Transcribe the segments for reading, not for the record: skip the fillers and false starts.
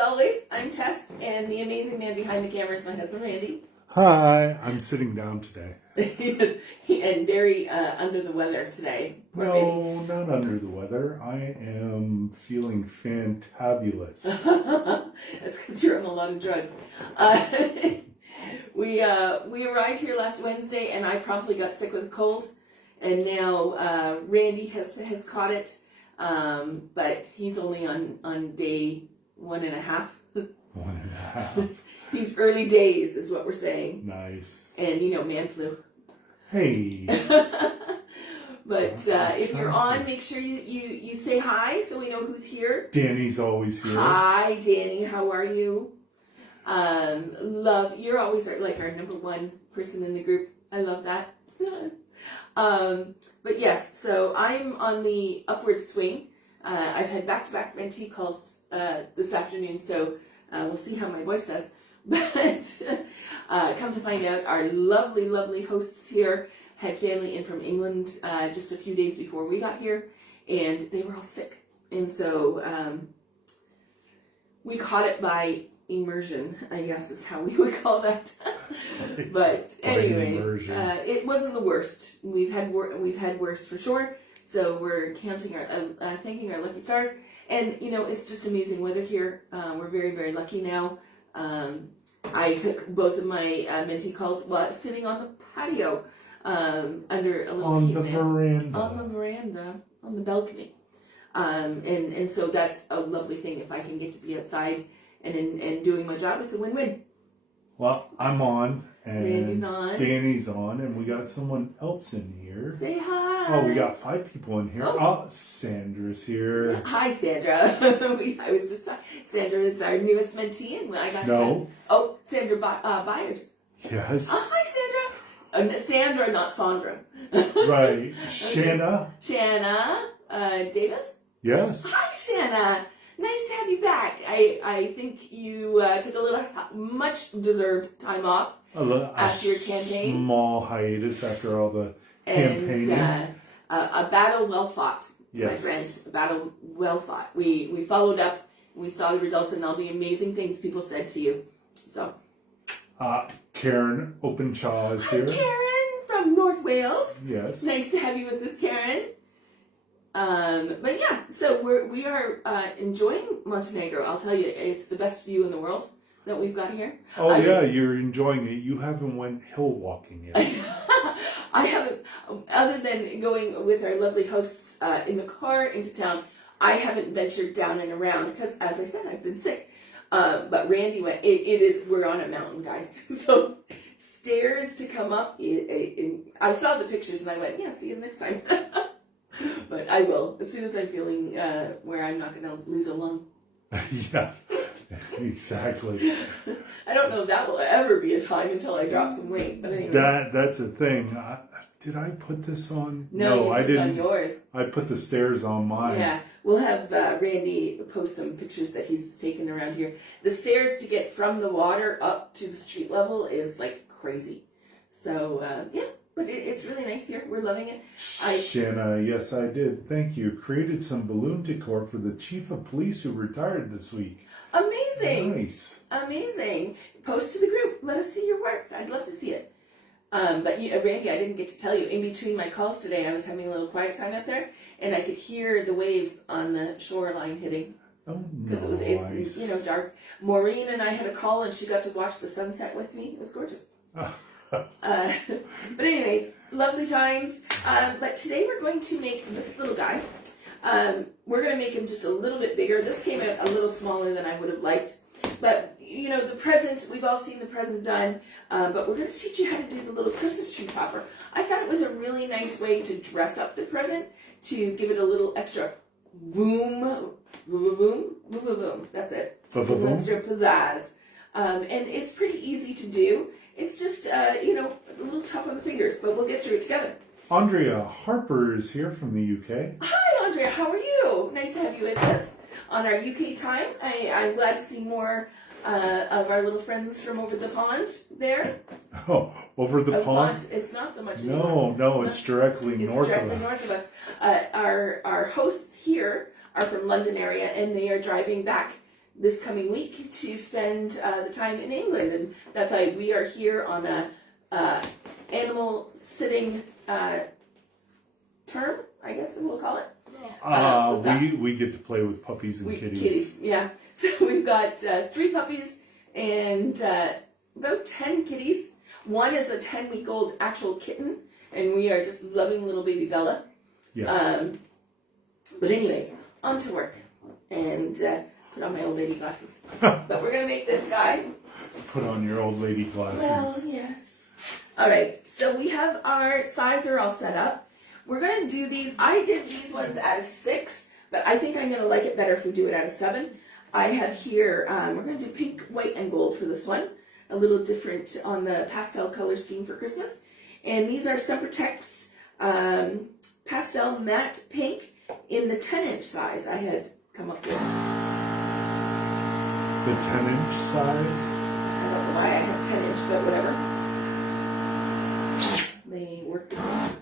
always, I'm Tess, and the amazing man behind the camera is my husband, Randy. Hi, I'm sitting down today. And very under the weather today. Poor No, not under the weather. I am feeling fantabulous. That's because you're on a lot of drugs. We arrived here last Wednesday, and I promptly got sick with a cold. And now Randy has caught it, but he's only on day 1.5. 1.5. He's early days, is what we're saying. Nice. And man flu. Hey. But if you're on, make sure you say hi so we know who's here. Danny's always here. Hi, Danny. How are you? You're always like our number one person in the group. I love that. But yes, so I'm on the upward swing. I've had back-to-back mentee calls this afternoon, so we'll see how my voice does. But come to find out, our lovely, lovely hosts here had family in from England just a few days before we got here, and they were all sick. And so we caught it by immersion, I guess is how we would call that. But anyways, it wasn't the worst. We've had worse for sure. So we're thanking our lucky stars. And it's just amazing weather here. We're very, very lucky now. I took both of my mentee calls while sitting on the patio under a little on the veranda, on the balcony, and so that's a lovely thing. If I can get to be outside and doing my job, it's a win-win. Well, I'm on, and Randy's on, Danny's on, and we got someone else in here. Say hi. Oh, we got 5 people in here. Oh, Sandra's here. Yeah. Hi, Sandra. I was just talking. Sandra is our newest mentee, and I got Sandra Byers. Yes. Oh, hi, Sandra. Sandra, not Sandra. Right. Shanna. Shanna Davis. Yes. Hi, Shanna. Nice to have you back. I think you took a little much deserved time off after your campaign. Small hiatus after all the campaigning. And a battle well fought, yes. My friend. A battle well fought. We followed up. We saw the results and all the amazing things people said to you. So. Karen Openshaw is here. Hi, Karen from North Wales. Yes. Nice to have you with us, Karen. But yeah, so we are enjoying Montenegro. I'll tell you, it's the best view in the world that we've got here. Oh yeah, you're enjoying it. You haven't went hill walking yet. I haven't, other than going with our lovely hosts in the car into town. I haven't ventured down and around because, as I said, I've been sick. But Randy went. We're on a mountain, guys. So stairs to come up. I saw the pictures and I went, yeah, see you next time. But I will as soon as I'm feeling where I'm not going to lose a lung. Yeah, exactly. I don't know if that will ever be a time until I drop some weight. But anyway, that's a thing. Did I put this on? No, I didn't. On yours. I put the stairs on mine. Yeah, we'll have Randy post some pictures that he's taken around here. The stairs to get from the water up to the street level is like crazy. So yeah, but it's really nice here. We're loving it. Shanna, yes, I did. Thank you. Created some balloon decor for the chief of police who retired this week. Amazing. Nice. Amazing. Post to the group. Let us see your work. I'd love to see it. But Randy, I didn't get to tell you. In between my calls today, I was having a little quiet time out there, and I could hear the waves on the shoreline hitting. Oh, because it's dark. Maureen and I had a call, and she got to watch the sunset with me. It was gorgeous. But anyways, lovely times. But today we're going to make this little guy. We're going to make him just a little bit bigger. This came out a little smaller than I would have liked. But, the present, we've all seen the present done. But we're going to teach you how to do the little Christmas tree topper. I thought it was a really nice way to dress up the present, to give it a little extra boom. That's it. Extra pizzazz. And it's pretty easy to do. It's just, a little tough on the fingers, but we'll get through it together. Andrea Harper is here from the UK. Hi, Andrea. How are you? Nice to have you with us on our UK time. I'm glad to see more of our little friends from over the pond there. Oh, over the pond? It's not so much anymore. No, it's directly north of us. Our hosts here are from London area, and they are driving back this coming week to spend the time in England, and that's why we are here on a animal sitting term, I guess we'll call it. We get to play with puppies and kitties. Yeah. So we've got 3 puppies and about 10 kitties. One is a 10-week-old actual kitten, and we are just loving little baby Bella. Yes. But anyways, on to work. And put on my old lady glasses. But we're going to make this guy. Put on your old lady glasses. Well, yes. All right. So we have our sizer all set up. We're going to do these. I did these ones out of 6, but I think I'm going to like it better if we do it out of 7. I have here, we're going to do pink, white, and gold for this one. A little different on the pastel color scheme for Christmas. And these are Centrepiece pastel matte pink in the 10-inch size I had come up with. The 10-inch size? I don't know why I have 10-inch, but whatever. They work the same.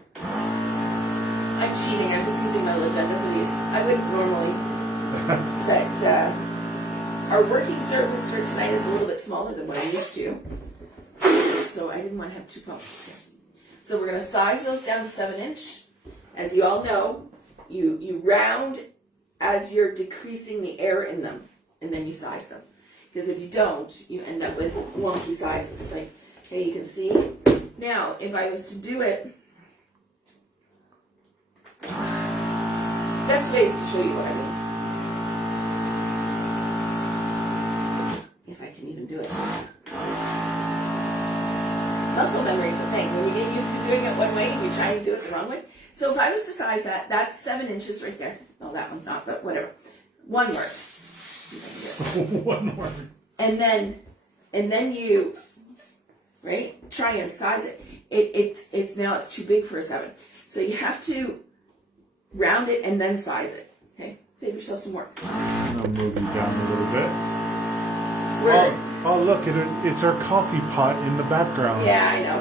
I'm cheating. I'm just using my little agenda for these. I wouldn't normally. But our working surface for tonight is a little bit smaller than what I'm used to. So I didn't want to have 2 pumps. So we're going to size those down to 7-inch. As you all know, you round as you're decreasing the air in them, and then you size them. Because if you don't, you end up with wonky sizes. Like, okay, you can see. Now, if I was to do it, best way is to show you what I mean. If I can even do it. Muscle memory is a thing. When we get used to doing it one way, we try and do it the wrong way. So if I was to size that, that's 7 inches right there. No, that one's not, but whatever. 1 word. 1 word. And then you, right, try and size it. It's now it's too big for a 7. So you have to round it and then size it. Okay, save yourself some work. I'll move you down a little bit. Where oh, look, it's our coffee pot in the background. Yeah, I know.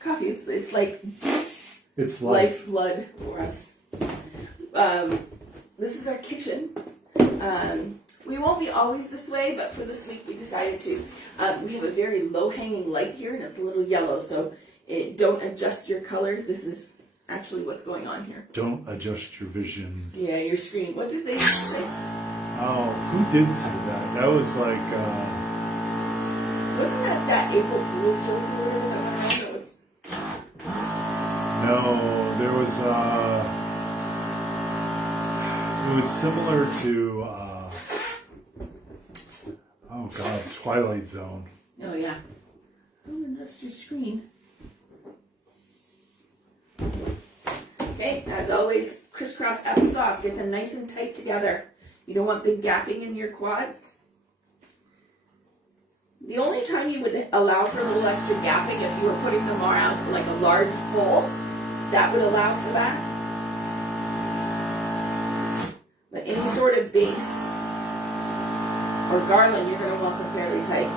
Coffee, it's like it's life's blood for us. This is our kitchen. We won't be always this way, but for this week we decided to. We have a very low-hanging light here, and it's a little yellow, so don't adjust your color. This is actually what's going on here. Don't adjust your vision. Yeah, your screen. What did they say? Oh, who did say that? That was like... Wasn't that April Fool's joke or whatever that went around? It was... No, there was... it was similar to... oh, God, Twilight Zone. Oh, yeah. Oh, that's your screen. Okay, as always, crisscross applesauce. Get them nice and tight together. You don't want big gapping in your quads. The only time you would allow for a little extra gapping if you were putting them around like a large bowl, that would allow for that. But any sort of base or garland, you're going to want them fairly tight.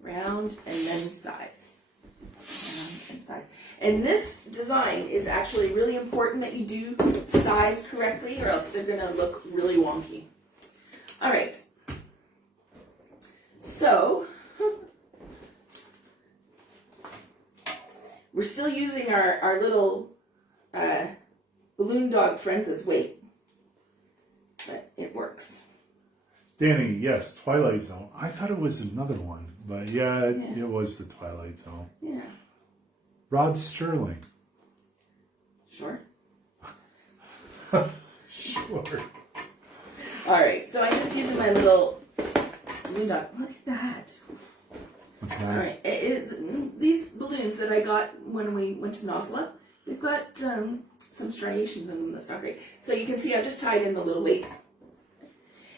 Round and then size. Round and size. And this design is actually really important that you do size correctly, or else they're going to look really wonky. All right. So we're still using our little balloon dog friends as weight, but it works. Danny, yes, Twilight Zone. I thought it was another one, but yeah, it was the Twilight Zone. Yeah. Rod Sterling. Sure. Sure. All right, so I'm just using my little balloon dog. Look at that. What's that? All right, these balloons that I got when we went to Nosla, they've got some striations in them. That's not great. So you can see I've just tied in the little weight.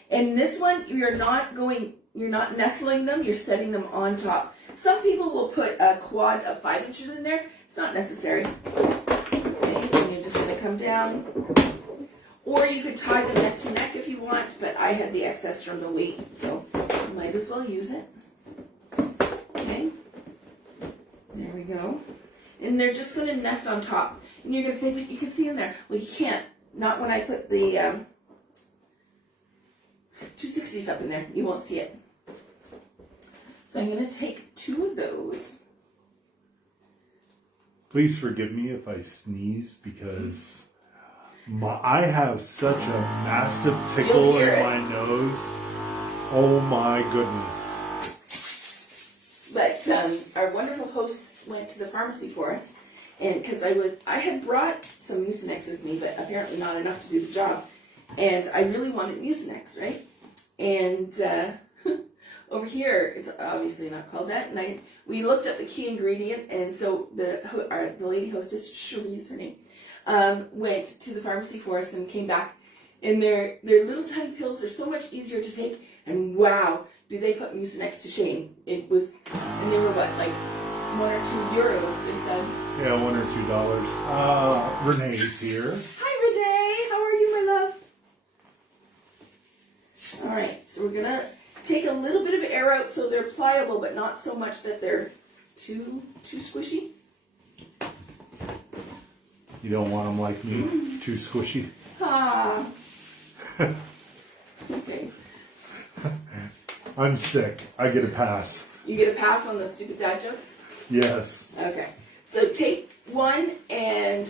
And this one, you're not nestling them, you're setting them on top. Some people will put a quad of 5 inches in there. It's not necessary. Okay, and you're just going to come down. Or you could tie them neck to neck if you want, but I had the excess from the weight, so you might as well use it. Okay, there we go. And they're just going to nest on top. And you're going to say, but you can see in there. Well, you can't. Not when I put the 260s up in there. You won't see it. So I'm going to take 2 of those. Please forgive me if I sneeze because I have such a massive tickle in my nose. Oh my goodness. But our wonderful hosts went to the pharmacy for us. And because I had brought some Mucinex with me, but apparently not enough to do the job. And I really wanted Mucinex, right? And over here, it's obviously not called that. And we looked up the key ingredient, and so the lady hostess, Cherie is her name, went to the pharmacy for us and came back. And their little tiny pills are so much easier to take. And wow, do they put Mucinex to shame? It was, and they were what, like €1 or €2, they said. Yeah, $1 or $2. Renee's here. Hi, Renee. How are you, my love? All right, so we're gonna take a little bit of air out so they're pliable, but not so much that they're too squishy. You don't want them like me, too squishy. Ah. Okay. I'm sick. I get a pass. You get a pass on the stupid dad jokes? Yes. Okay. So take 1 and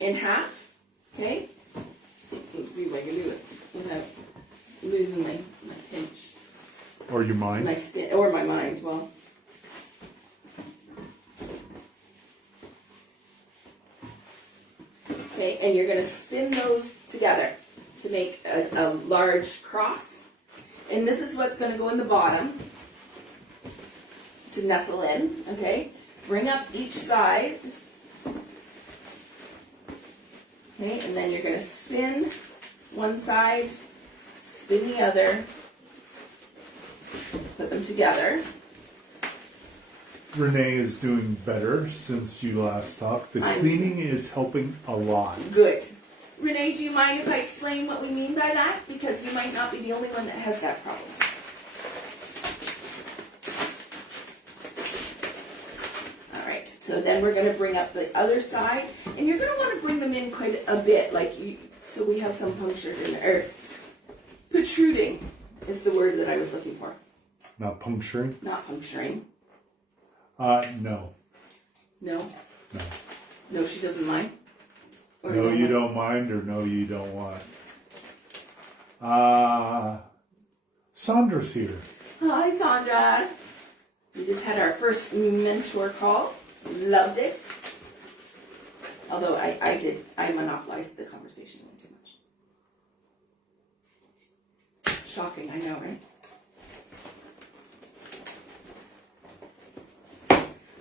in half. Okay. Let's see if I can do it without losing my pinch. Or your mind. My spin, or my mind. Well. Okay, and you're going to spin those together to make a large cross. And this is what's going to go in the bottom to nestle in, okay? Bring up each side. Okay, and then you're going to spin one side, spin the other, put them together. Renee is doing better since you last talked. The cleaning is helping a lot. Good. Renee, do you mind if I explain what we mean by that? Because you might not be the only one that has that problem. All right, so then we're going to bring up the other side. And you're going to want to bring them in quite a bit, so we have some punctured in there. Or protruding is the word that I was looking for. Not puncturing? Not puncturing. No. No? No. No, she doesn't mind? Or no, you don't mind, or no, you don't want. Sandra's here. Hi, Sandra. We just had our first mentor call. Loved it. Although I monopolized the conversation way too much. Shocking, I know, right?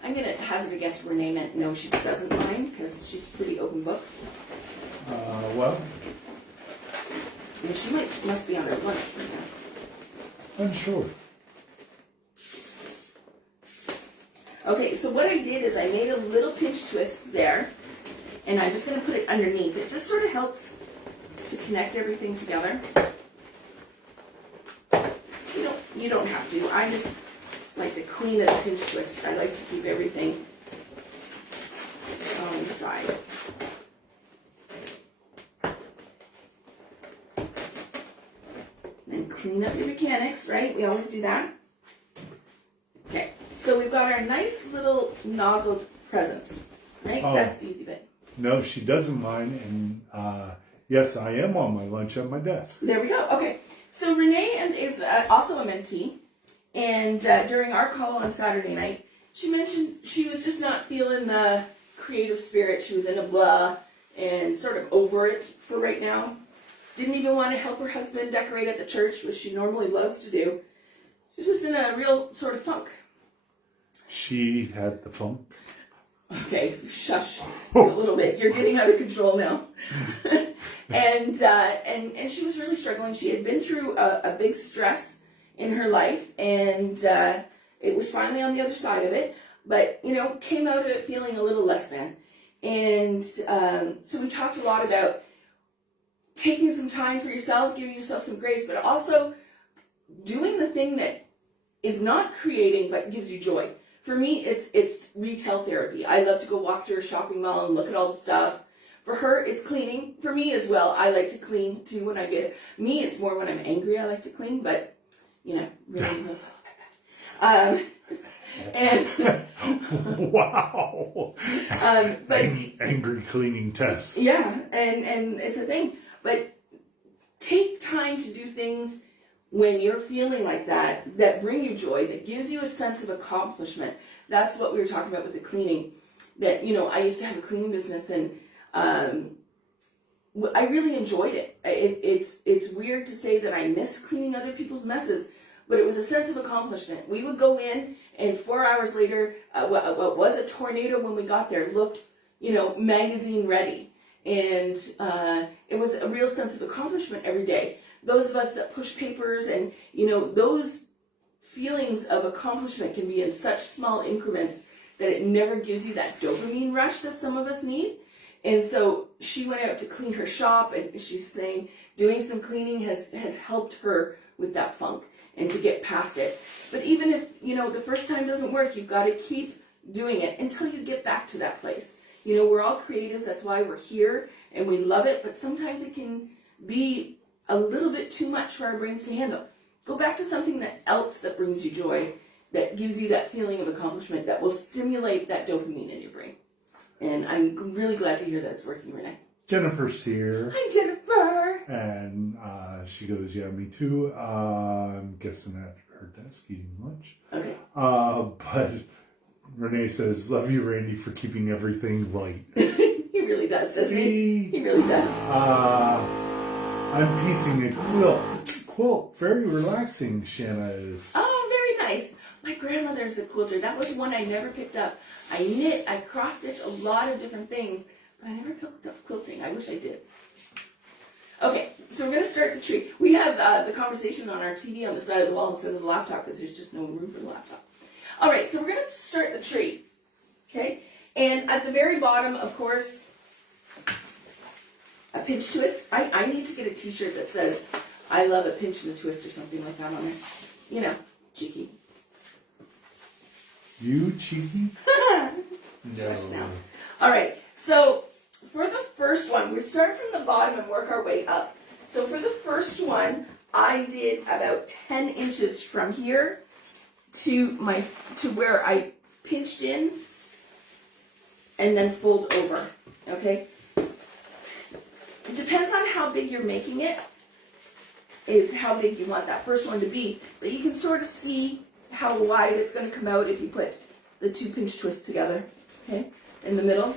I'm going to hazard a guess Renee meant no, she doesn't mind, because she's a pretty open book. Well? And she must be on her lunch right now. I'm sure. Okay, so what I did is I made a little pinch twist there, and I'm just going to put it underneath. It just sort of helps to connect everything together. You don't have to. I just like the queen of the pinch twist. I like to keep everything on the side. And clean up your mechanics, right? We always do that. Okay, so we've got our nice little nozzle present, right? Oh. That's the easy bit. No, she doesn't mind, and yes, I am on my lunch at my desk. There we go. Okay, so Renee is also a mentee, and during our call on Saturday night, she mentioned she was just not feeling the creative spirit. She was in a blah and sort of over it for right now. Didn't even want to help her husband decorate at the church, which she normally loves to do. She's just in a real sort of funk. She had the funk. Okay, shush a little bit. You're getting out of control now. and she was really struggling. She had been through a big stress in her life, and it was finally on the other side of it. But, came out of it feeling a little less than. And so we talked a lot about taking some time for yourself, giving yourself some grace, but also doing the thing that is not creating but gives you joy. For me, it's retail therapy. I love to go walk through a shopping mall and look at all the stuff For her, it's cleaning. For me as well, I like to clean too when I get it. Me, it's more when I'm angry I like to clean, but, really goes like that. And wow. but Angry cleaning Tess. yeah, and it's a thing. But take time to do things when you're feeling like that bring you joy, that gives you a sense of accomplishment. That's what we were talking about with the cleaning. That, I used to have a cleaning business, and I really enjoyed it. It's weird to say that I miss cleaning other people's messes, but it was a sense of accomplishment. We would go in, and 4 hours later, what was a tornado when we got there looked, magazine ready. And it was a real sense of accomplishment every day. Those of us that push papers and, those feelings of accomplishment can be in such small increments that it never gives you that dopamine rush that some of us need. And so she went out to clean her shop, and she's saying doing some cleaning has helped her with that funk and to get past it. But even if, the first time doesn't work, you've got to keep doing it until you get back to that place. We're all creatives, that's why we're here, and we love it, but sometimes it can be a little bit too much for our brains to handle. Go back to something else that brings you joy, that gives you that feeling of accomplishment, that will stimulate that dopamine in your brain. And I'm really glad to hear that it's working, Renee. Jennifer's here. Hi, Jennifer. And she goes, yeah, me too. I'm guessing at her desk eating lunch. Okay. But Renee says, love you, Randy, for keeping everything light. He really does, doesn't he? He really does. I'm piecing a quilt. Very relaxing, Shanna is. Oh, very nice. My grandmother's a quilter. That was one I never picked up. I knit, I cross-stitch a lot of different things, but I never picked up quilting. I wish I did. Okay, so we're going to start the tree. We have the conversation on our TV on the side of the wall instead of the laptop because there's just no room for the laptop. All right, so we're going to start the tree. Okay, and at the very bottom, of course, a pinch twist. I need to get a t-shirt that says, I love a pinch and a twist or something like that on there. Cheeky. You cheeky? No. Now. All right, so for the first one, we start from the bottom and work our way up. So for the first one, I did about 10 inches from here to where I pinched in and then fold over, okay? It depends on how big you're making it, is how big you want that first one to be, but you can sort of see how wide it's going to come out if you put the two pinch twists together, okay, in the middle.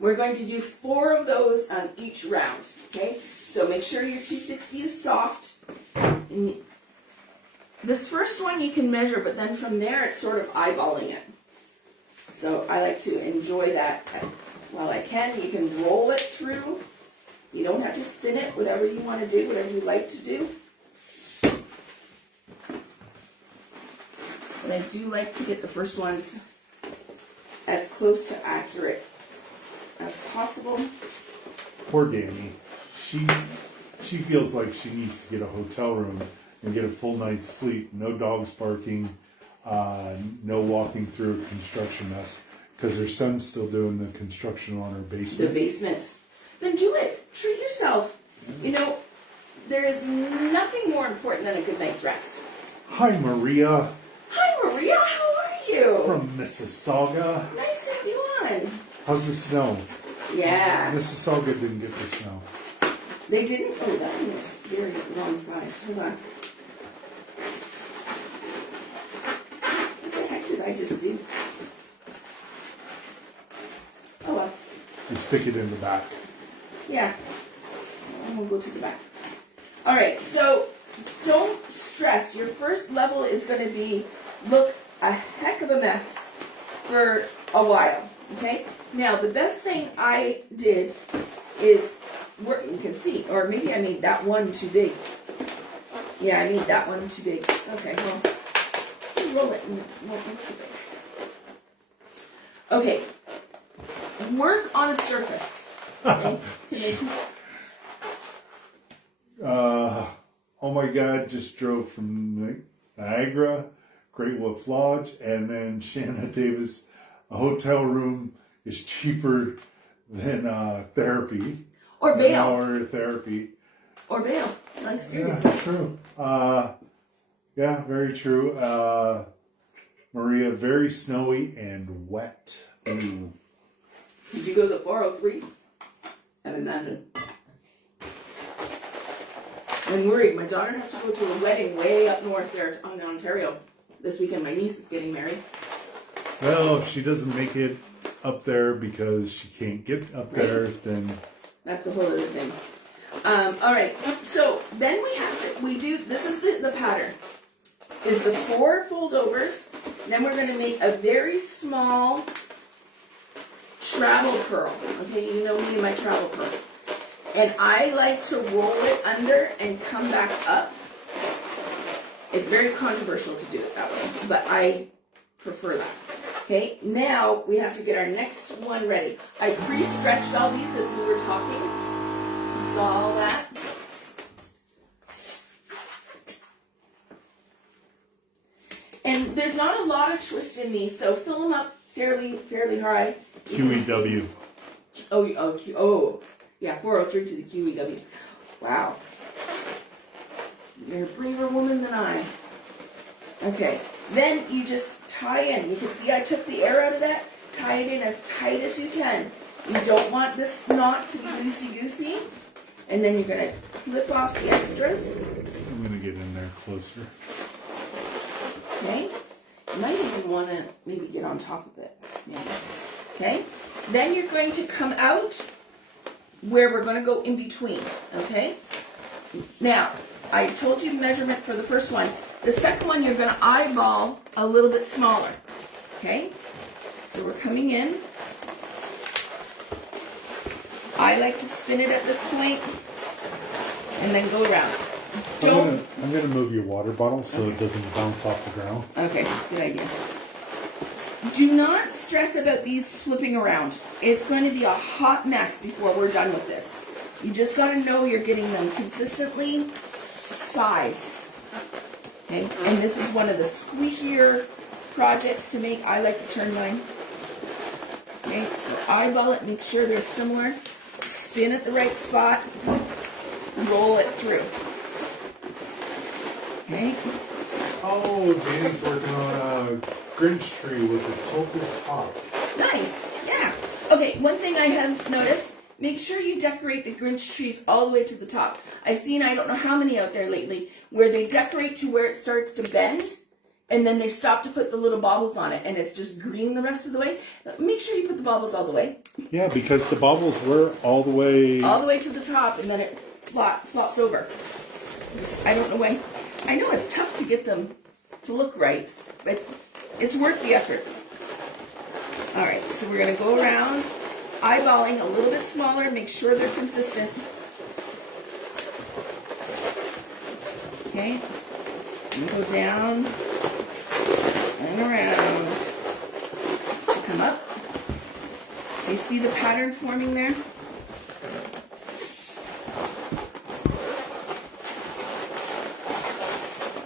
We're going to do 4 of those on each round, okay? So make sure your 260 is soft. And this first one you can measure, but then from there it's sort of eyeballing it. So I like to enjoy that while I can. You can roll it through. You don't have to spin it, whatever you want to do, whatever you like to do. But I do like to get the first ones as close to accurate as possible. Poor Danny. She feels like she needs to get a hotel room and get a full night's sleep. No dogs barking, no walking through a construction mess, because her son's still doing the construction on her basement. The basement. Then do it. Treat yourself. There is nothing more important than a good night's rest. Hi, Maria. Hi, Maria. How are you? From Mississauga. Nice to have you on. How's the snow? Yeah. Mississauga didn't get the snow. They didn't? Oh, that one is very wrong size. Hold on. What the heck did I just do? Oh, well. You stick it in the back. Yeah. And we'll go to the back. All right, so don't stress. Your first level is going to look a heck of a mess for a while, okay? Now, the best thing I did is, you can see, or maybe I made that one too big. Yeah, I made that one too big. Okay, well, roll it and it won't look so big. Okay, work on a surface. Okay? Oh my God, just drove from Niagara, Great Wolf Lodge, and then Shanna Davis. A hotel room is cheaper than therapy. Or An bail. hour of therapy. Or bail. Like, seriously. Yeah, true. Yeah, very true. Maria, very snowy and wet. Ooh. Did you go to the 403? I'd imagine. I'm worried. My daughter has to go to a wedding way up north there in Ontario this weekend. My niece is getting married. Well, if she doesn't make it up there because she can't get up there, then... That's a whole other thing. All right. So then this is the pattern. Is the 4 foldovers. Then we're going to make a very small travel pearl. Okay, you know me and my travel pearls. And I like to roll it under and come back up. It's very controversial to do it that way, but I prefer that. Okay, now we have to get our next one ready. I pre-stretched all these as we were talking. You saw all that. And there's not a lot of twist in these, so fill them up fairly high. QEW. Yeah, 403 to the QEW. Wow. You're a braver woman than I. Okay, then you just tie in. You can see I took the air out of that. Tie it in as tight as you can. You don't want this knot to be loosey-goosey. And then you're going to clip off the extras. I'm going to get in there closer. Okay, you might even want to maybe get on top of it. Maybe. Okay, then you're going to come out where we're going to go in between. Okay, now I told you measurement for the first one. The second one you're going to eyeball a little bit smaller. Okay, so we're coming in. I like to spin it at this point and then go around. I'm going to move your water bottle so it doesn't bounce off the ground. Okay, good idea. Do not stress about these flipping around. It's going to be a hot mess before we're done with this. You just got to know you're getting them consistently sized. Okay, and this is one of the squeakier projects to make. I like to turn mine. Okay, so eyeball it, make sure they're similar. Spin at the right spot. Roll it through. Okay. Oh, Danny's working on a Grinch tree with a tilted top. Nice. Yeah. Okay, one thing I have noticed, make sure you decorate the Grinch trees all the way to the top. I've seen, I don't know how many out there lately, where they decorate to where it starts to bend, and then they stop to put the little baubles on it, and it's just green the rest of the way. Make sure you put the baubles all the way. Yeah, because the baubles were all the way... All the way to the top, and then it flops over. I don't know why. I know it's tough to get them to look right, but it's worth the effort. All right, so we're going to go around, eyeballing a little bit smaller, make sure they're consistent. Okay, and go down and around to come up. Do you see the pattern forming there?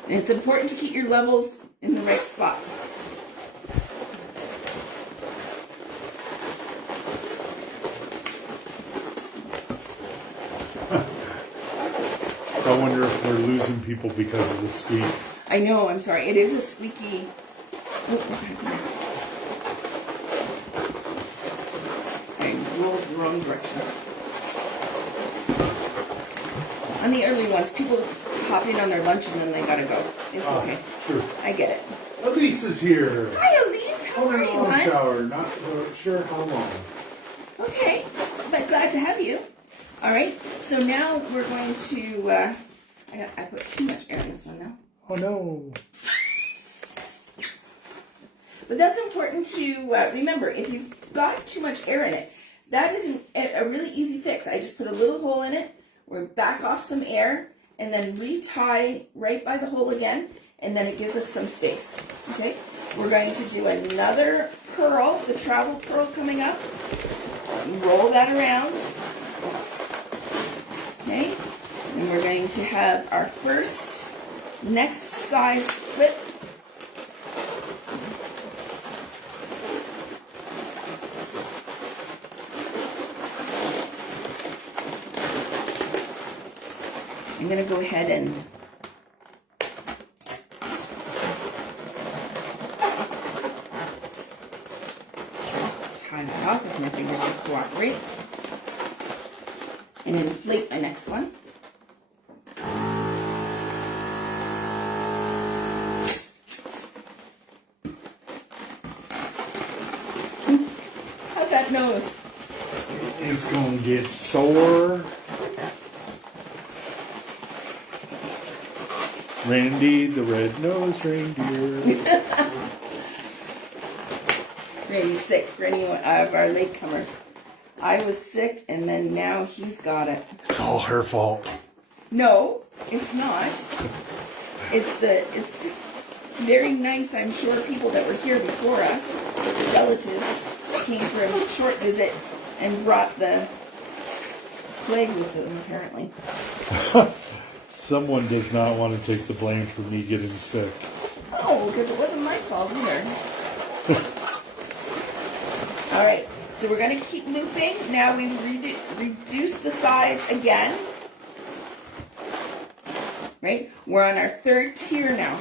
And it's important to keep your levels in the right spot. I wonder if we're losing people because of the squeak. I know, I'm sorry. It is a squeaky... Oh, I rolled the wrong direction. On the early ones, people hop in on their lunch and then they gotta go. It's okay. Sure. I get it. Elise is here. Hi, Elise. How are you, Long hon? shower. Not so sure how long. Okay, but glad to have you. All right, so now we're going to... I put too much air in this one now. Oh no. But that's important to remember. If you've got too much air in it, that is a really easy fix. I just put a little hole in it. We're back off some air and then retie right by the hole again, and then it gives us some space. Okay, we're going to do another pearl, the travel pearl coming up. Roll that around. Okay, and we're going to have our first next size flip. I'm going to go ahead and tie that off if my fingers will cooperate. And inflate my next one. How's that nose? It's going to get sore. Randy, the red-nosed reindeer. Randy's sick for any of our latecomers. I was sick, and then now he's got it. It's all her fault. No, it's not. It's very nice, I'm sure, people that were here before us, relatives, came for a short visit and brought the plague with them, apparently. Someone does not want to take the blame for me getting sick. Oh, because it wasn't my fault either. All right, so we're going to keep looping. Now we've reduced the size again. Right? We're on our third tier now.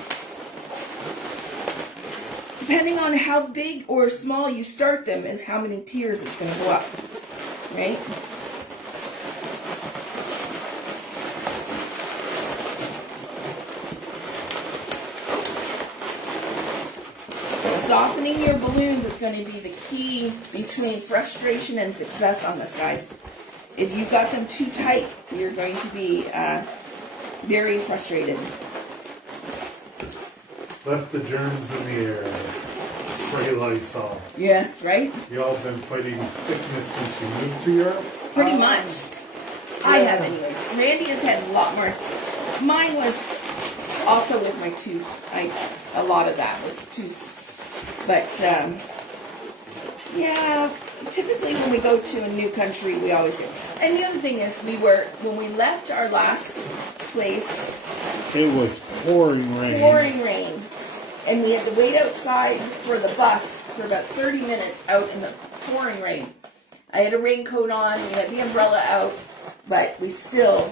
Depending on how big or small you start them is how many tiers it's going to go up. Right? Softening your balloons is going to be the key between frustration and success on this, guys. If you got them too tight, you're going to be very frustrated. Left the germs in the air. Spray Lysol. Yes, right? You all been fighting sickness since you moved to Europe? Pretty much. I have anyways. Randy has had a lot more. Mine was also with my tooth. A lot of that was tooth. But, yeah, typically when we go to a new country, we always get. And the other thing is, when we left our last place, it was pouring rain. And we had to wait outside for the bus for about 30 minutes out in the pouring rain. I had a raincoat on, we had the umbrella out, but we still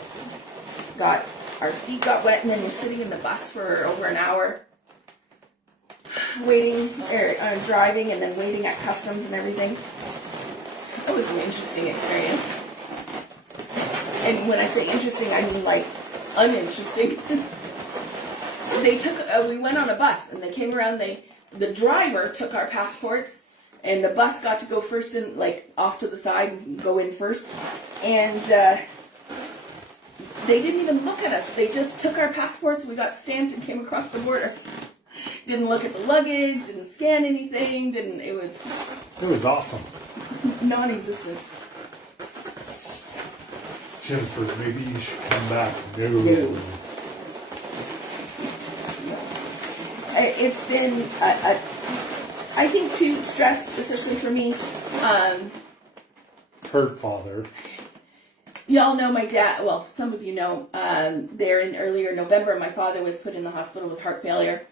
got, our feet got wet, and then we're sitting in the bus for over an hour. Driving and then waiting at customs and everything. It was an interesting experience. And when I say interesting, I mean like uninteresting. We went on a bus and they came around, the driver took our passports and the bus got to go first and off to the side and go in first. And they didn't even look at us. They just took our passports, we got stamped and came across the border. Didn't look at the luggage, didn't scan anything, it was awesome. Non-existent. Jennifer, maybe you should come back. No. It's been, I think too, stress, especially for me. Her father. Y'all know my dad, well, some of you know, there in earlier November, my father was put in the hospital with heart failure.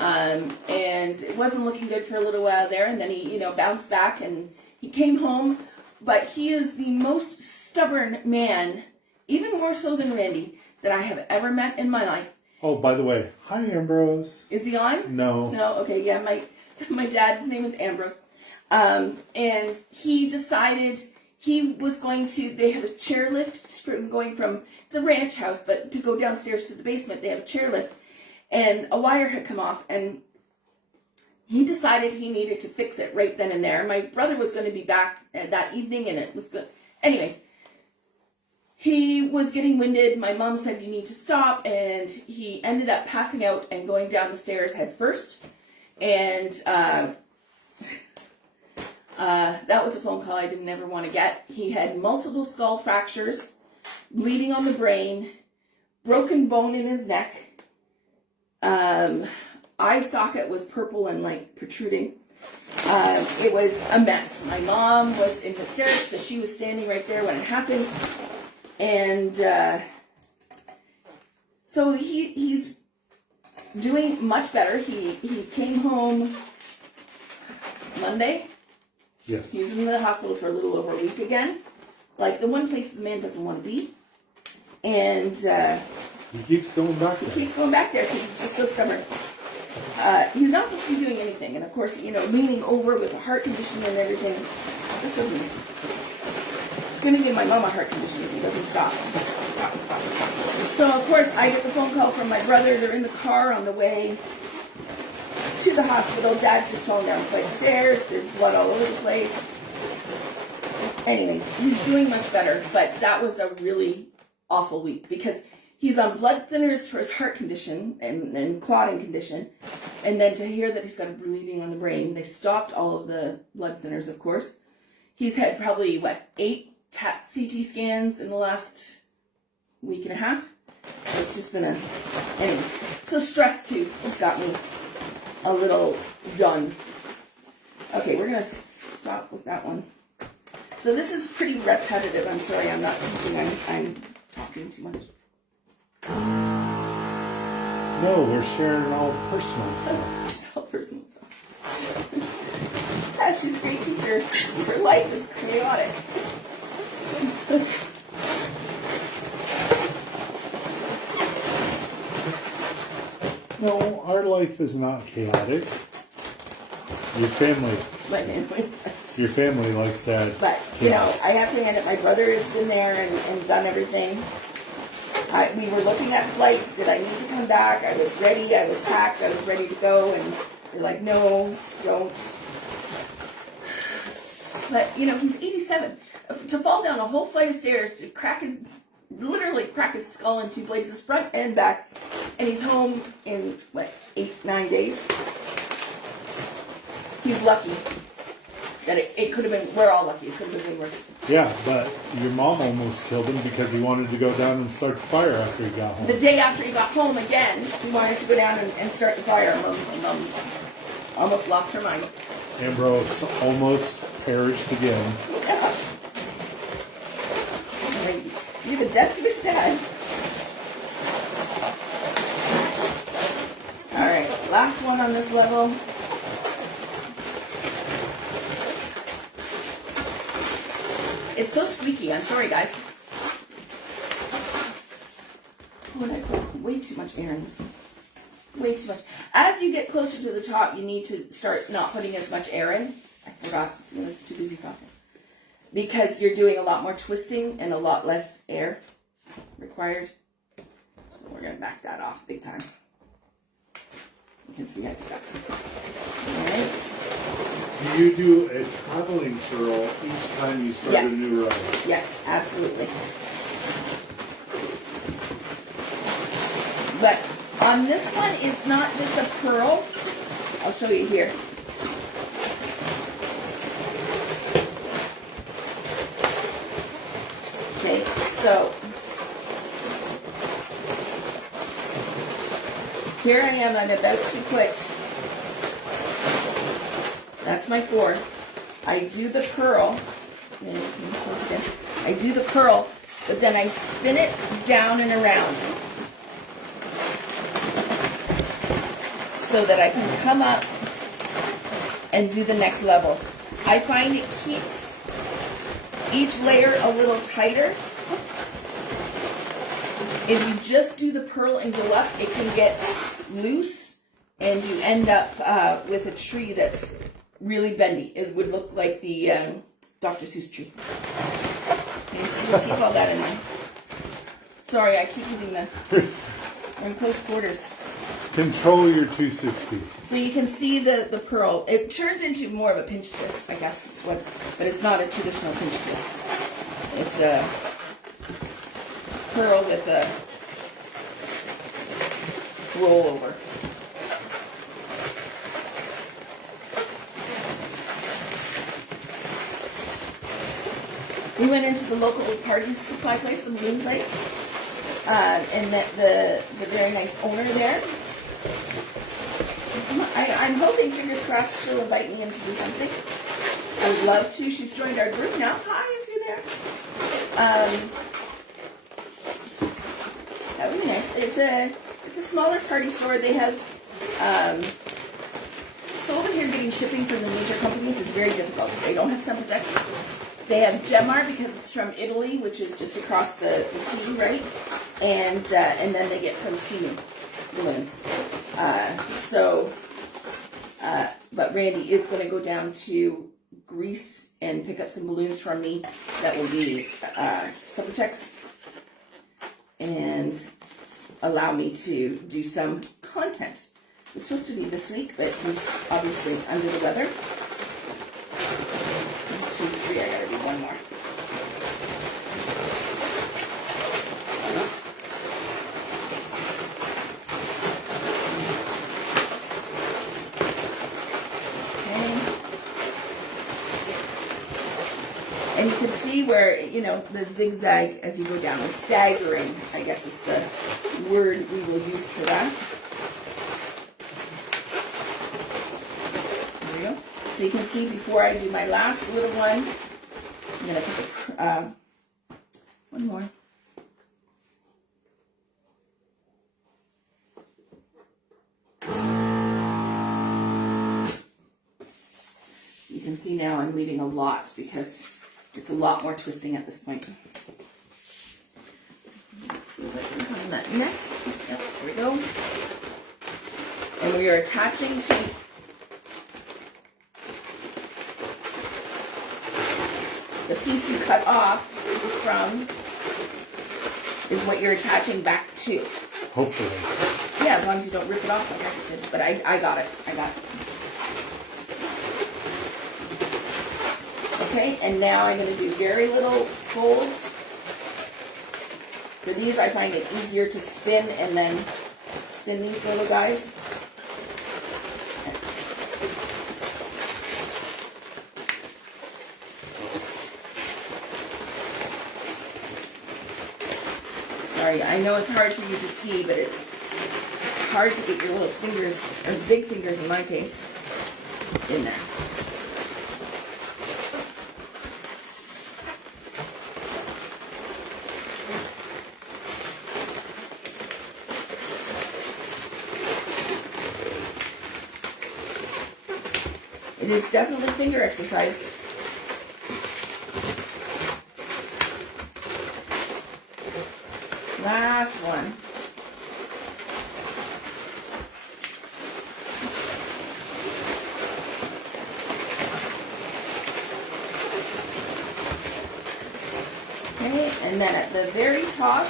And it wasn't looking good for a little while there, and then he, bounced back and he came home. But he is the most stubborn man, even more so than Randy, that I have ever met in my life. Oh, by the way, hi Ambrose. Is he on? No. No? Okay, yeah, my dad's name is Ambrose. And he decided he was going to, they have a chairlift going from, it's a ranch house, but to go downstairs to the basement, they have a chairlift. And a wire had come off, and he decided he needed to fix it right then and there. My brother was going to be back that evening, and it was good. Anyways, he was getting winded. My mom said, you need to stop, and he ended up passing out and going down the stairs head first. And that was a phone call I didn't ever want to get. He had multiple skull fractures, bleeding on the brain, broken bone in his neck. Eye socket was purple and protruding. It was a mess. My mom was in hysterics because she was standing right there when it happened. And so he's doing much better. He came home Monday. Yes. He was in the hospital for a little over a week again. The one place the man doesn't want to be. And He keeps going back there. he keeps going back there because he's just so stubborn. He's not supposed to be doing anything. And of course, leaning over with a heart condition and everything. This doesn't. It's going to give my mom a heart condition if he doesn't stop. So, of course, I get the phone call from my brother. They're in the car on the way to the hospital. Dad's just falling down a flight of stairs. There's blood all over the place. Anyways, he's doing much better. But that was a really awful week because he's on blood thinners for his heart condition and clotting condition. And then to hear that he's got a bleeding on the brain, they stopped all of the blood thinners, of course. He's had probably, 8 CAT CT scans in the last week and a half. So it's just been anyway. So stress too has got me a little done. Okay, we're gonna stop with that one. So this is pretty repetitive. I'm sorry, I'm not teaching. I'm talking too much. No, we're sharing all personal stuff. It's all personal stuff. Tess, she's a great teacher. Her life is chaotic. No, our life is not chaotic. Your family. My family. Your family likes that. But, I have to hand it. My brother has been there and done everything. We were looking at flights. Did I need to come back? I was ready. I was packed. I was ready to go. And they're like, no, don't. But, he's 87. To fall down a whole flight of stairs, to literally crack his skull in 2 places, front and back. And he's home in, 8-9 days. He's lucky that it could have been, we're all lucky, it could have been worse. Yeah, but your mom almost killed him because he wanted to go down and start the fire after he got home. The day after he got home again, he wanted to go down and start the fire. Mom almost lost her mind. Ambrose almost perished again. Yeah. You have a death wish dad. Alright, last one on this level. It's so squeaky. I'm sorry, guys. Oh, I put way too much air in this one. Way too much. As you get closer to the top, you need to start not putting as much air in. I forgot. I was too busy talking. Because you're doing a lot more twisting and a lot less air required. So we're going to back that off big time. You can see I did that. Alright. Do you do a traveling curl each time you start a new row? Yes, absolutely. But on this one, it's not just a pearl. I'll show you here. Okay, so here I am. I'm about to put. That's my 4. I do the pearl. I do the pearl, but then I spin it down and around so that I can come up and do the next level. I find it keeps each layer a little tighter. If you just do the pearl and go up, it can get loose and you end up with a tree that's really bendy. It would look like the Dr. Seuss tree. Okay, so just keep all that in mind. Sorry, I keep hitting we're in close quarters. Control your 260. So you can see the pearl. It turns into more of a pinch twist, I guess is what, but it's not a traditional pinch twist. It's a pearl with a rollover. We went into the local party supply place, the balloon place, and met the very nice owner there. I'm hoping, fingers crossed, she'll invite me in to do something. I would love to. She's joined our group now. Hi, if you're there. That would be nice. It's a smaller party store. They have so over here getting shipping from the major companies is very difficult. They don't have Centrepiece. They have Gemar because it's from Italy, which is just across the sea, right? And then they get from Timu balloons. But Randy is going to go down to Greece and pick up some balloons from me that will be Supertex and allow me to do some content. It was supposed to be this week, but he's obviously under the weather. 1, 2, 3, I gotta do one more. And you can see where, the zigzag as you go down, the staggering, I guess is the word we will use for that. There we go. So you can see before I do my last little one, I'm going to put one more. You can see now I'm leaving a lot because it's a lot more twisting at this point. Let's see if I can find that neck. Yep, there we go. And we are attaching to the piece you cut off from is what you're attaching back to. Hopefully. Yeah, as long as you don't rip it off like I just did. But I got it. Okay, and now I'm going to do very little folds. For these, I find it easier to spin and then spin these little guys. Sorry, I know it's hard for you to see, but it's hard to get your little fingers, or big fingers in my case, in there. It is definitely finger exercise. Last one. Okay, and then at the very top,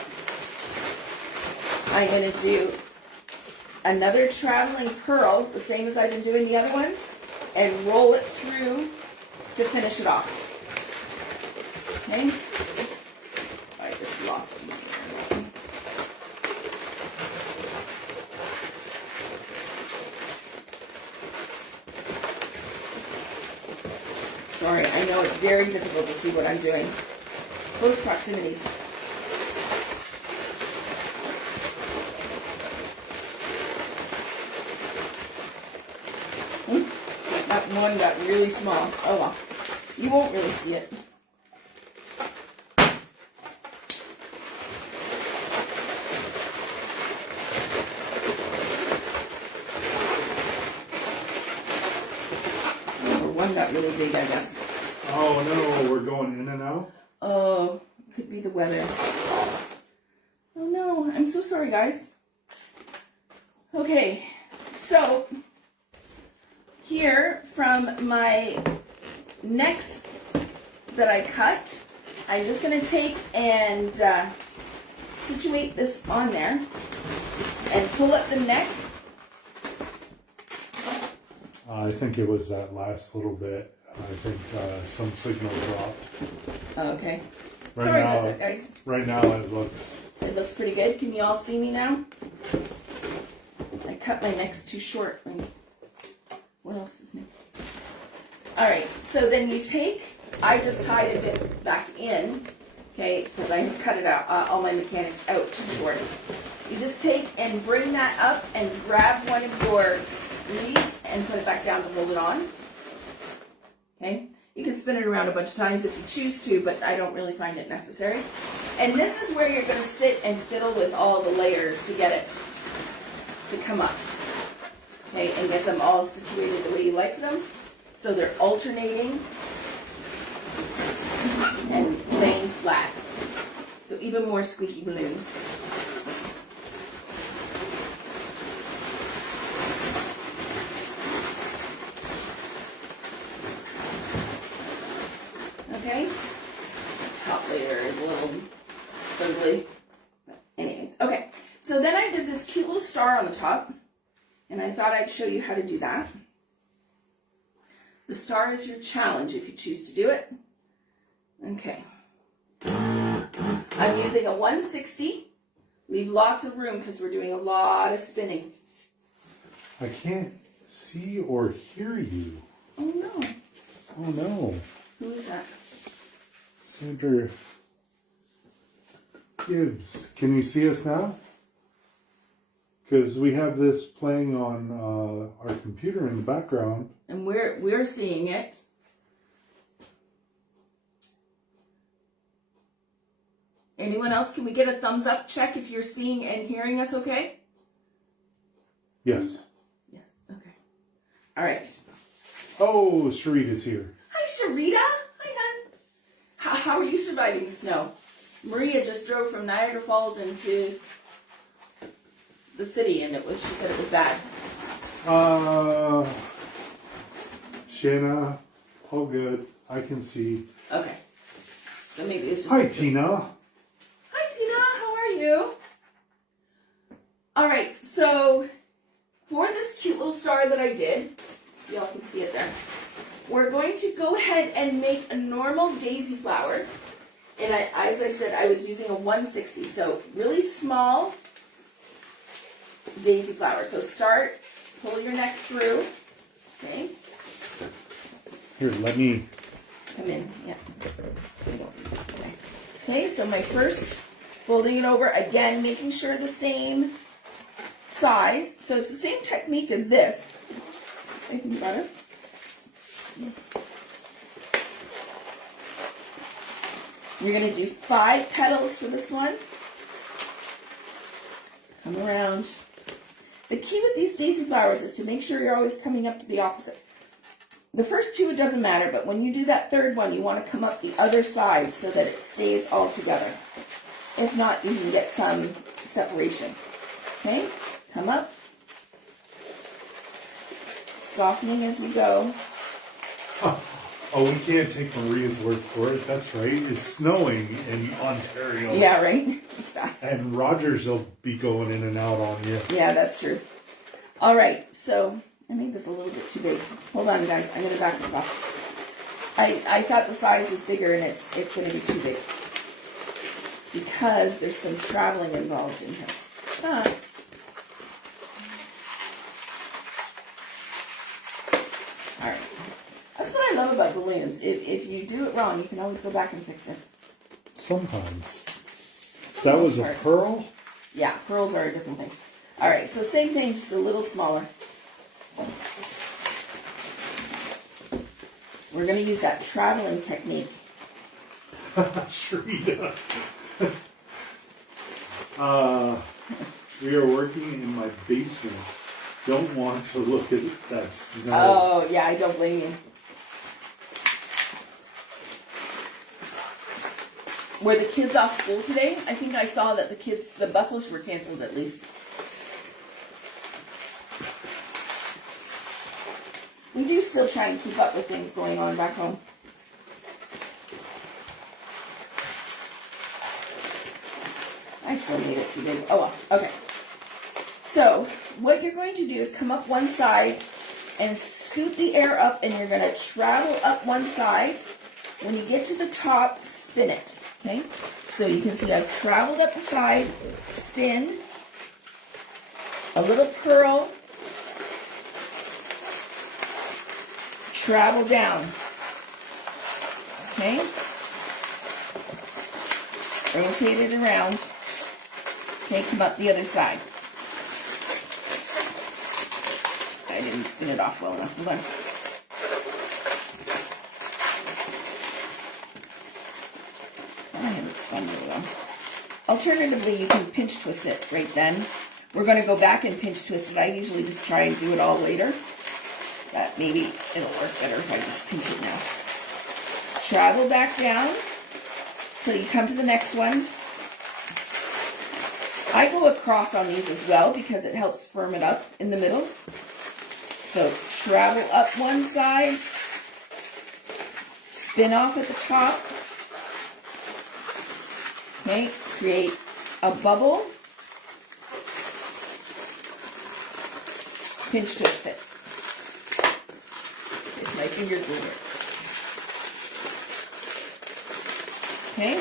I'm going to do another traveling pearl, the same as I've been doing the other ones, and roll it through to finish it off. Okay? I just lost it. Sorry, I know it's very difficult to see what I'm doing. Close proximities. That one got really small. Oh well. You won't really see it. Or one got really big, I guess. Oh no, we're going in and out? Oh, could be the weather. Oh no, I'm so sorry, guys. Okay, so here from my necks that I cut, I'm just going to take and situate this on there and pull up the neck. I think it was that last little bit. I think some signal dropped. Oh, okay. Right Sorry now, about that, guys. Right now it looks... It looks pretty good. Can you all see me now? I cut my necks too short. What else is new? Alright, so then you take, I just tied a bit back in, okay, because I cut it out, all my mechanics out too short. You just take and bring that up and grab one of your leaves and put it back down to hold it on. Okay, you can spin it around a bunch of times if you choose to, but I don't really find it necessary. And this is where you're going to sit and fiddle with all the layers to get it to come up. Okay, and get them all situated the way you like them. So they're alternating. laying flat. So even more squeaky balloons. Okay. Top layer is a little ugly. But anyways, okay. So then I did this cute little star on the top. And I thought I'd show you how to do that. The star is your challenge if you choose to do it. Okay. I'm using a 160. Leave lots of room because we're doing a lot of spinning. I can't see or hear you. Oh no. Oh no. Who is that? Sandra Gibbs. Can you see us now? Because we have this playing on our computer in the background. And we're seeing it. Anyone else? Can we get a thumbs up check if you're seeing and hearing us okay? Yes. Yes, okay. All right. Oh, Sharita's here. Hi, Sharita. Hi, hon. How are you surviving the snow? Maria just drove from Niagara Falls into the city, and she said it was bad. Shanna, all good. I can see. Okay. So maybe it's just... Hi, Tina. Hi, Tina. How are you? All right. So for this cute little star that I did, y'all can see it there, we're going to go ahead and make a normal daisy flower. And as I said, I was using a 160, so really small daisy flower. So start, pull your neck through, okay? Here, let me... Come in, yeah. Okay, so my first, folding it over, again, making sure the same size. So it's the same technique as this. Anything better? You're going to do 5 petals for this one. Come around. The key with these daisy flowers is to make sure you're always coming up to the opposite. The first 2, it doesn't matter, but when you do that third one, you want to come up the other side so that it stays all together. If not, you can get some separation. Okay, come up. Softening as you go. Oh, we can't take Maria's word for it. That's right. It's snowing in Ontario. Yeah, right? It's bad. And Rogers will be going in and out on you. Yeah, that's true. All right, so I made this a little bit too big. Hold on, guys. I'm going to back this up. I thought the size was bigger, and it's going to be too big because there's some traveling involved in this. All right. That's what I love about balloons. If you do it wrong, you can always go back and fix it. Sometimes. That was a pearl? Yeah, pearls are a different thing. All right, so same thing, just a little smaller. We're going to use that traveling technique. Sharita. We are working in my basement. Don't want to look at that snow. Oh, yeah, I don't blame you. Were the kids off school today? I think I saw that the buses were canceled at least. We do still try and keep up with things going on back home. I still made it too big. Oh well, okay. So, what you're going to do is come up one side and scoop the air up, and you're going to travel up one side. When you get to the top, spin it, okay? So you can see I've traveled up the side, spin, a little curl, travel down, okay? Rotate it around, okay, come up the other side. I didn't spin it off well enough, hold on. I haven't spun really well. Alternatively, you can pinch twist it right then. We're going to go back and pinch twist it. I usually just try and do it all later. But maybe it'll work better if I just pinch it now. Travel back down. till you come to the next one. I go across on these as well because it helps firm it up in the middle. So travel up one side, spin off at the top, okay, create a bubble, pinch twist it. If my fingers will work. Okay,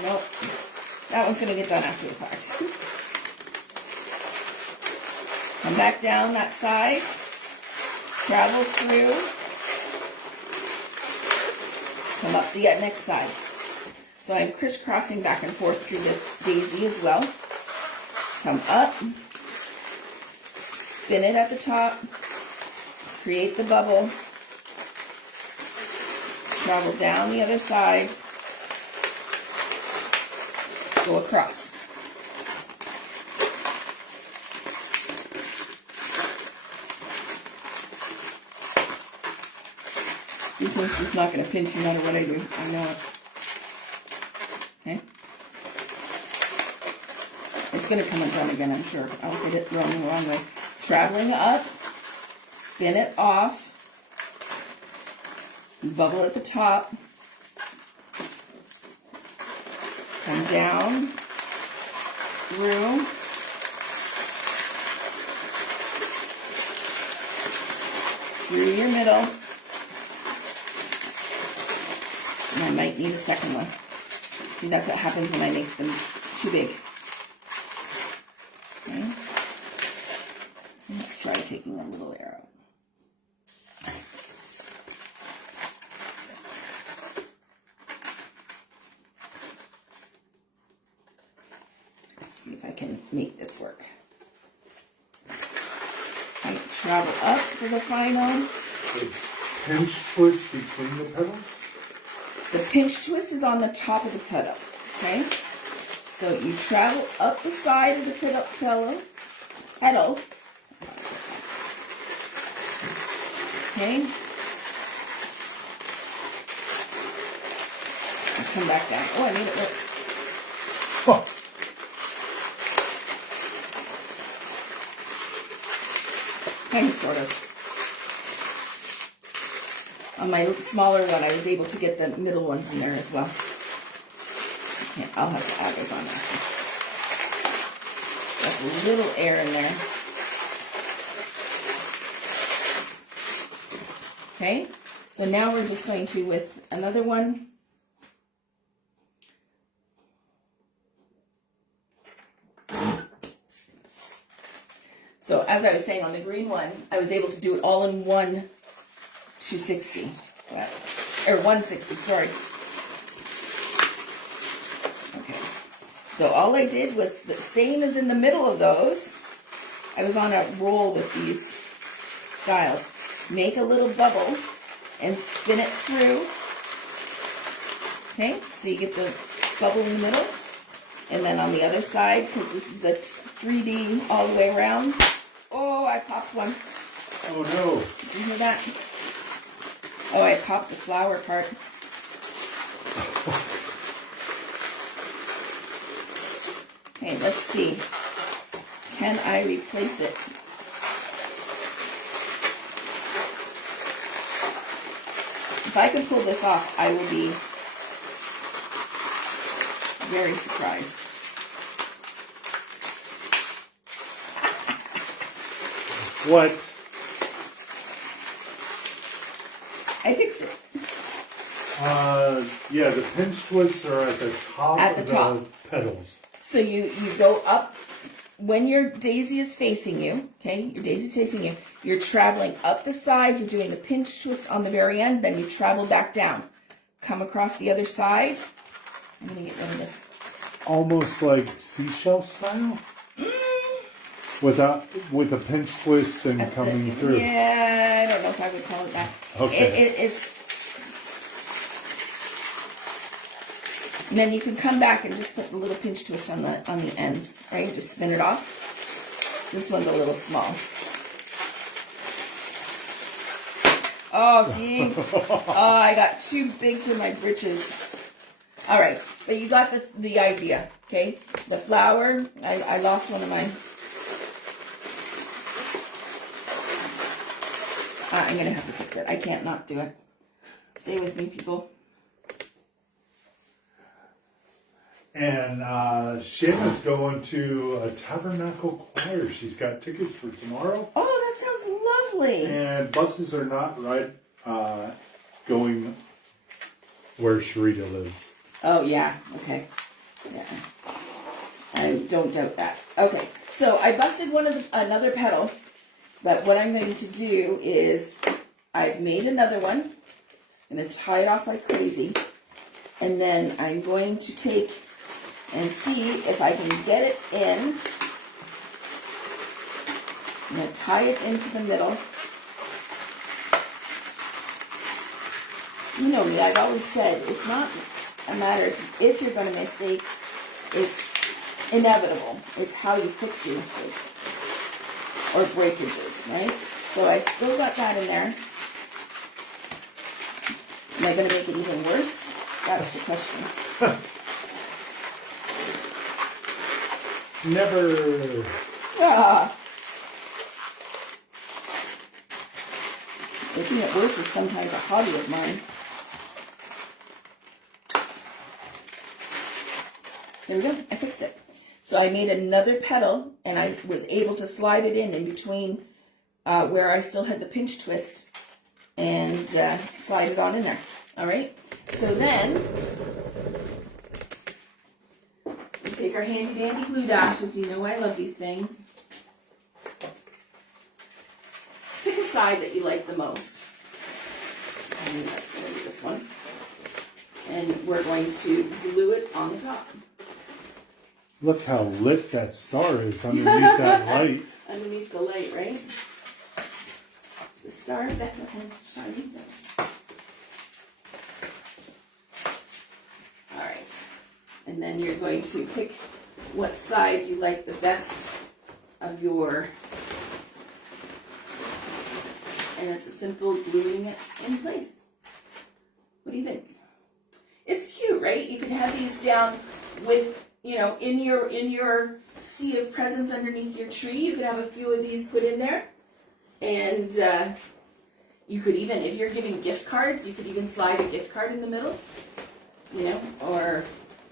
nope, that one's going to get done after the fact. Come back down that side, travel through, come up the next side. So I'm crisscrossing back and forth through this daisy as well. Come up, spin it at the top, create the bubble, travel down the other side, go across. This one's just not going to pinch no matter what I do. I know it. Okay. It's going to come undone again, I'm sure. I'll get it wrong the wrong way. Traveling up, spin it off, bubble at the top, come down, through, through your middle. And I might need a second one. See, that's what happens when I make them too big. Okay. Let's try taking a little air out. See if I can make this work. I travel up for the final. The pinch twist between the petals? The pinch twist is on the top of the petal, okay? So you travel up the side of the petal, okay? And come back down. Oh, I made it work. Oh. Kind of, sort of. On my smaller one, I was able to get the middle ones in there as well. Okay, I'll have to add those on there. Got a little air in there. Okay, so now we're just going to, with another one, so as I was saying on the green one, I was able to do it all in one 260, or 160, sorry. Okay, so all I did was the same as in the middle of those. I was on a roll with these styles. Make a little bubble and spin it through. Okay, so you get the bubble in the middle. And then on the other side, because this is a 3D all the way around. Oh, I popped one. Oh no. Did you hear that? Oh, I popped the flower part. Okay, let's see. Can I replace it? If I can pull this off, I will be very surprised. What? I fixed it. Yeah, the pinch twists are at the top At the of top. the petals. So you go up when your daisy is facing you, okay? Your daisy is facing you. You're traveling up the side. You're doing the pinch twist on the very end. Then you travel back down. Come across the other side. I'm going to get rid of this. Almost like seashell style? With a pinch twist and coming through. Yeah, I don't know if I would call it that. Okay. It's... And then you can come back and just put the little pinch twist on the ends, right? Just spin it off. This one's a little small. Oh, see? Oh, I got too big for my britches. All right, but you got the idea, okay? The flower, I lost one of mine. I'm going to have to fix it. I can't not do it. Stay with me, people. And Shayna's going to a tabernacle choir. She's got tickets for tomorrow. Oh, that sounds lovely. And buses are not going where Sharita lives. Oh, yeah. Okay. Yeah. I don't doubt that. Okay. So I busted another petal. But what I'm going to do is I've made another one. I'm going to tie it off like crazy. And then I'm going to take and see if I can get it in. I'm going to tie it into the middle. You know me, I've always said it's not a matter if you're going to mistake, it's inevitable. It's how you fix your mistakes or breakages, right? So I've still got that in there. Am I going to make it even worse? That's the question. Never. Ah. Making it worse is sometimes a hobby of mine. There we go. I fixed it. So I made another petal, and I was able to slide it in between where I still had the pinch twist, and slide it on in there. All right. So then we take our handy dandy glue dashes. You know I love these things. Pick a side that you like the most. I think that's going to be this one. And we're going to glue it on the top. Look how lit that star is underneath that light. Underneath the light, right? The star of Bethlehem shining down. Alright. And then you're going to pick what side you like the best of your... And it's a simple gluing it in place. What do you think? It's cute, right? You can have these down with, you know, in your sea of presents underneath your tree. You could have a few of these put in there. And you could even, if you're giving gift cards, you could even slide a gift card in the middle, you know, or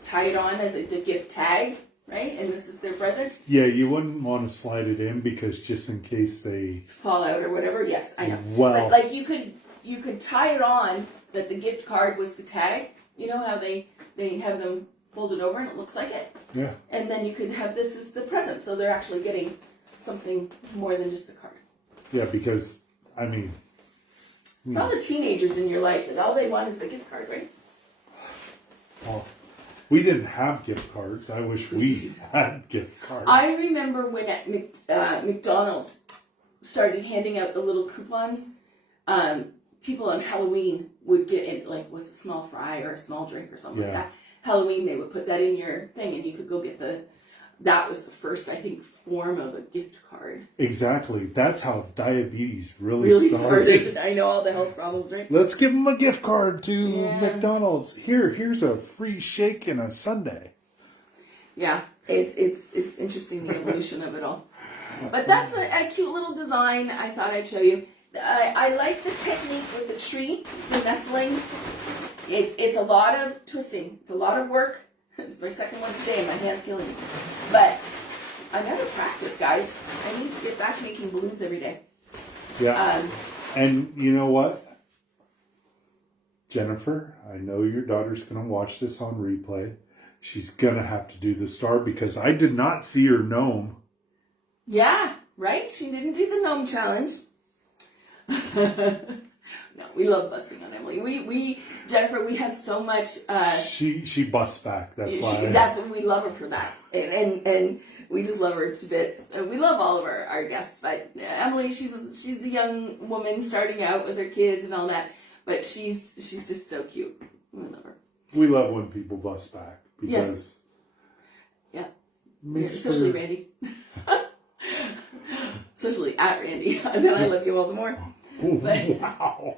tie it on as the gift tag, right? And this is their present. Yeah, you wouldn't want to slide it in because just in case they fall out or whatever. Yes, I know. Well, but like you could tie it on that the gift card was the tag. You know how they have them folded over and it looks like it? Yeah. And then you could have this as the present, so they're actually getting something more than just the card. Yeah, because, I mean... All the teenagers in your life, that all they want is the gift card, right? Well, we didn't have gift cards. I wish we had gift cards. I remember when at McDonald's started handing out the little coupons, people on Halloween would get in, like, was a small fry or a small drink or something like that. Halloween, they would put that in your thing, and you could go get that was the first, I think, form of a gift card. Exactly. That's how diabetes really started. I know all the health problems, right? Let's give them a gift card to McDonald's. Here's a free shake and a sundae. Yeah, it's interesting, the evolution of it all. But that's a cute little design I thought I'd show you. I like the technique with the tree, the nestling. It's a lot of twisting. It's a lot of work. It's my second one today and my hand's killing me. But I never practice, guys. I need to get back making balloons every day. Yeah. And you know what? Jennifer, I know your daughter's going to watch this on replay. She's going to have to do the star because I did not see her gnome. Yeah, right? She didn't do the gnome challenge. No, we love busting on Emily. We Jennifer, we have so much. She busts back. That's why. We love her for that, and we just love her to bits. And we love all of our guests, but Emily, she's a young woman starting out with her kids and all that, but she's just so cute. We love her. We love when people bust back because. Yes. Yeah. Especially Randy. Especially at Randy. And then I love you all the more. Wow.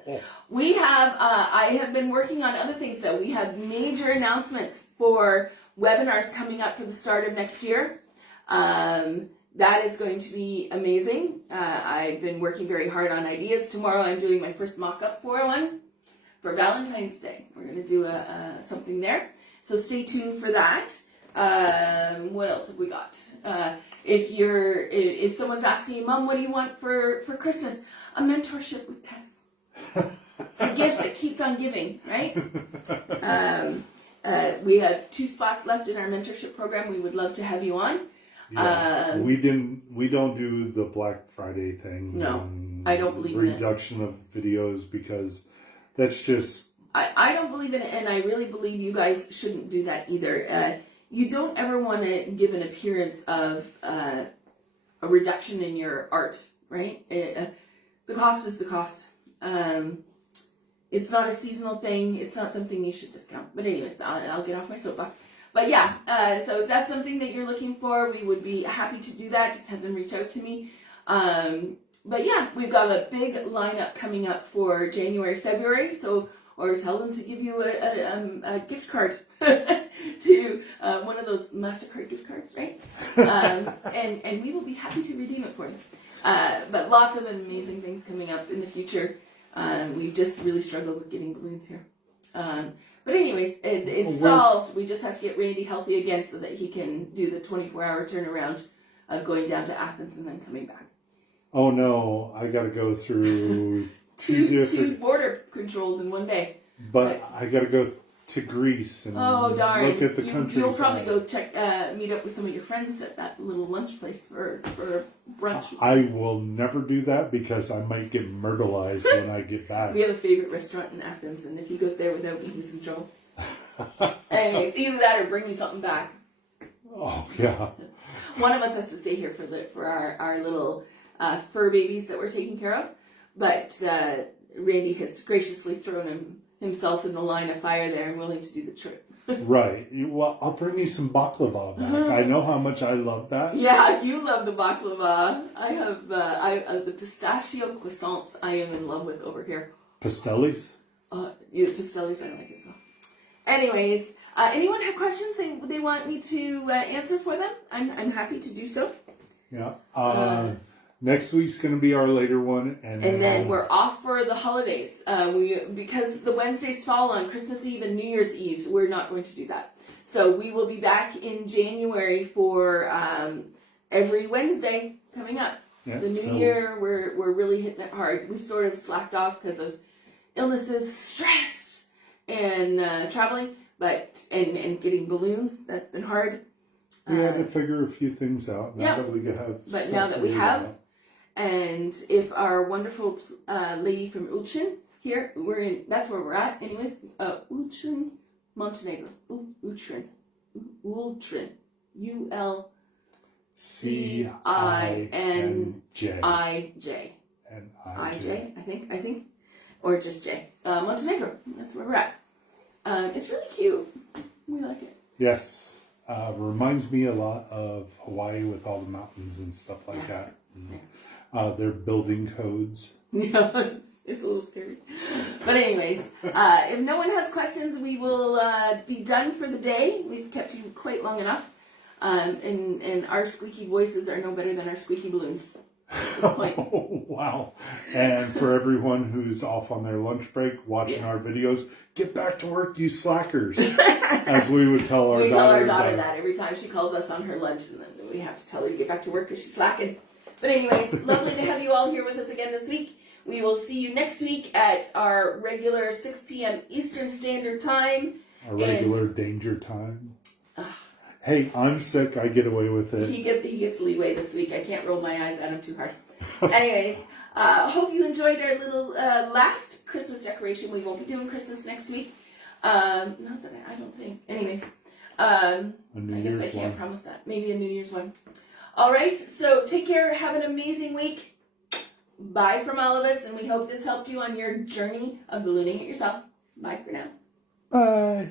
We have, I have been working on other things though. We have major announcements for webinars coming up for the start of next year. That is going to be amazing. I've been working very hard on ideas. Tomorrow I'm doing my first mock-up for one for Valentine's Day. We're going to do something there. So stay tuned for that. What else have we got? If someone's asking you, Mom, what do you want for Christmas? A mentorship with Tess. It's a gift that keeps on giving, right? We have 2 spots left in our mentorship program. We would love to have you on. Yeah, we don't do the Black Friday thing. No, I don't believe in it. Reduction of videos, because that's just... I don't believe in it, and I really believe you guys shouldn't do that either. You don't ever want to give an appearance of a reduction in your art, right? The cost is the cost. It's not a seasonal thing. It's not something you should discount. But anyways, I'll get off my soapbox. But yeah, so if that's something that you're looking for, we would be happy to do that. Just have them reach out to me. But yeah, we've got a big lineup coming up for January, February. So, or tell them to give you a gift card to one of those MasterCard gift cards, right? And we will be happy to redeem it for you. But lots of amazing things coming up in the future. We've just really struggled with getting balloons here. But anyways, it's solved. We just have to get Randy healthy again so that he can do the 24-hour turnaround of going down to Athens and then coming back. Oh no, I got to go through two border controls in one day. But I got to go to Greece and look at the countryside. You'll probably go meet up with some of your friends at that little lunch place for brunch. I will never do that because I might get murderized when I get back. We have a favorite restaurant in Athens, and if he goes there without me, he's in trouble. Anyways, either that or bring me something back. Oh, yeah. One of us has to stay here for our little fur babies that we're taking care of. But Randy has graciously thrown himself in the line of fire there and willing to do the trip. Right. Well, I'll bring you some baklava back. I know how much I love that. Yeah, you love the baklava. I have the pistachio croissants I am in love with over here. Pastellis? Yeah, pastellis I like as well. Anyways, anyone have questions they want me to answer for them? I'm happy to do so. Yeah. Next week's going to be our later one, and then we're off for the holidays. Because the Wednesdays fall on Christmas Eve and New Year's Eve, we're not going to do that. So we will be back in January for every Wednesday coming up. Yeah, the new year, we're really hitting it hard. We sort of slacked off because of illnesses, stress, and traveling, and getting balloons. That's been hard. We had to figure a few things out. Now that we have, but now that we have. And if our wonderful lady from Ulcin here, that's where we're at. Anyways, Ulcin, Montenegro. Ulcin. ULCINJ. I think. Or just J. Montenegro. That's where we're at. It's really cute. We like it. Yes. Reminds me a lot of Hawaii with all the mountains and stuff like that. Their building codes. Yeah, it's a little scary. But anyways, if no one has questions, we will be done for the day. We've kept you quite long enough. And our squeaky voices are no better than our squeaky balloons. Oh, wow. And for everyone who's off on their lunch break watching our videos, get back to work, you slackers. As we would tell our daughter. We tell our daughter that every time she calls us on her lunch, and then we have to tell her to get back to work because she's slacking. But anyways, lovely to have you all here with us again this week. We will see you next week at our regular 6 p.m. Eastern Standard Time. Our regular danger time. Hey, I'm sick. I get away with it. He gets leeway this week. I can't roll my eyes at him too hard. Anyways, hope you enjoyed our little last Christmas decoration. We won't be doing Christmas next week. Not that I don't think. Anyways, I guess I can't promise that. Maybe a New Year's one. All right. So take care. Have an amazing week. Bye from all of us, and we hope this helped you on your journey of ballooning it yourself. Bye for now. Bye.